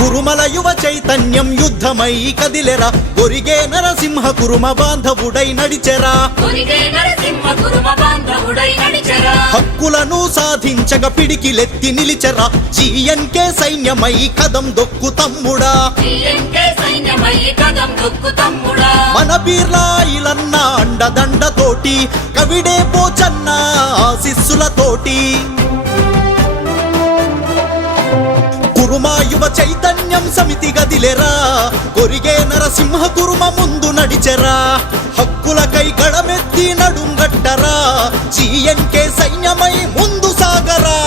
కురుమల యువ చైతన్యం యుద్ధమై కదిలెరా కొరిగే నరసింహ కురుమ బాంధవుడై నడిచెరా హక్కులను సాధించగ పిడికిలెత్తి నిలిచెరా జీఎన్కే సైన్యమై కదం దొక్కు తమ్ముడా మన బీర్లా ఇలన్న అండదండతోటి కవిడే పోచన్న ఆశిస్సులతోటి కురుమా యువ చైతన్యం సమితి గదిలెరా కొరిగే నరసింహ కురుమ ముందు నడిచెరా హక్కులకై గడమెత్తి నడుంగట్టరా జీఎన్కే సైన్యమై ముందు సాగరా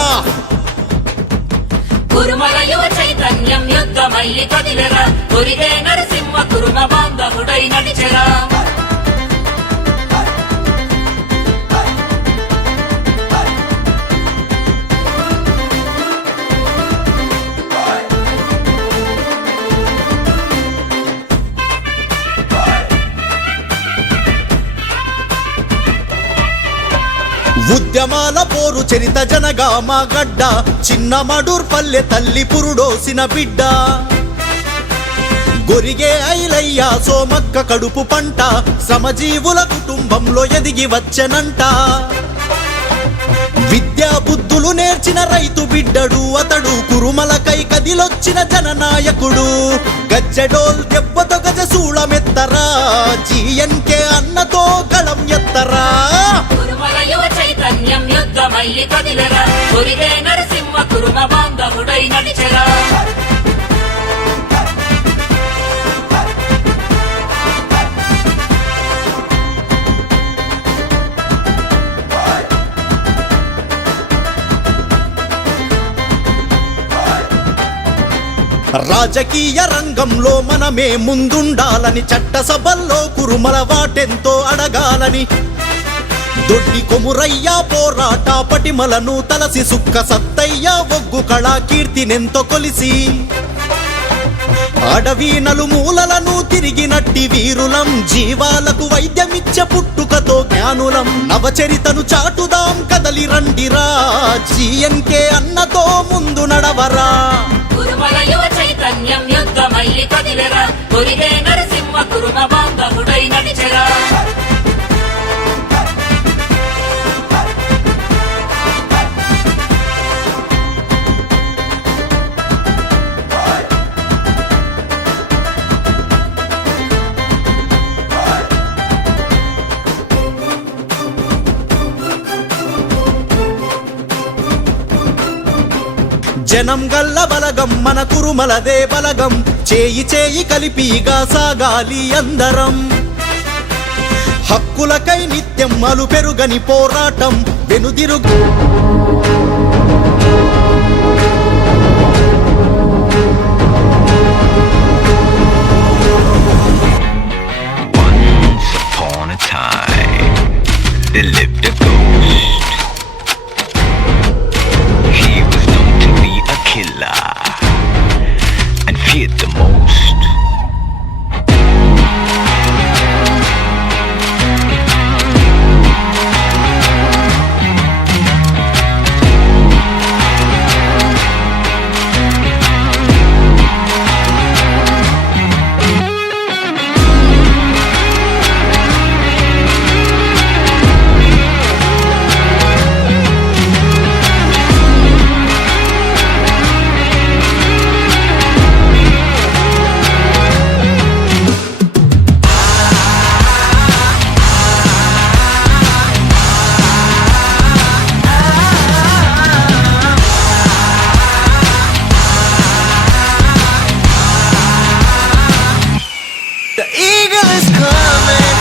కురుమల యువ చైతన్యం యుద్ధమై కదిలెరా కొరిగే నరసింహ కురుమ బాంధవుడై నడిచెరా ఉద్యమాల పోరు చరిత జనగామ గడ్డ చిన్న మడూర్ పల్లె తల్లి పురుడోసిన బిడ్డ గొరిగే ఐలయ్య సోమక్క కడుపు పంట శ్రమజీవుల కుటుంబంలో ఎదిగి వచ్చెనంట విద్యా బుద్ధులు నేర్చిన రైతు బిడ్డడు అతడు కురుమలకై కదిలొచ్చిన జననాయకుడు గజ్జెడోల్ దెబ్బతో గజసూళమెత్తరా జీఎన్కే అన్నతో గళం ఎత్తరా కురుమల యువ చైతన్యం యుద్ధమై కదిలెరా కొరిగే నరసింహ కురుమ బాంధవుడై నడిచెరా రాజకీయ రంగంలో మనమే ముందుండాలని చట్టసభల్లో కురుమల వాటెంతో అడగాలని దొడ్డి కొమురయ్య పోరాట పటిమలను తలసి సుక్క సత్తయ్య ఒగ్గు కళా కీర్తినెంతో కొలిసి అడవి నలుమూలలను తిరిగినట్టి వీరులం జీవాలకు వైద్యమిచ్చ పుట్టుకతో జ్ఞానులం నవచరితను చాటుదాం కదలి రండిరా జీఎన్కే అన్నతో ముందు నడవరా కురుమల యువ చైతన్యం యుద్ధమై కదిలెరా కొరిగే నరసింహ కురుమ బాంధవుడై నడిచెరా జనం గల్ల బలగం మన కురుమలదే బలగం చేయి చేయి కలిపిగా సాగాలి అందరం హక్కులకై నిత్యం అలు పెరుగని పోరాటం వెనుదిరుగు The eagle is coming.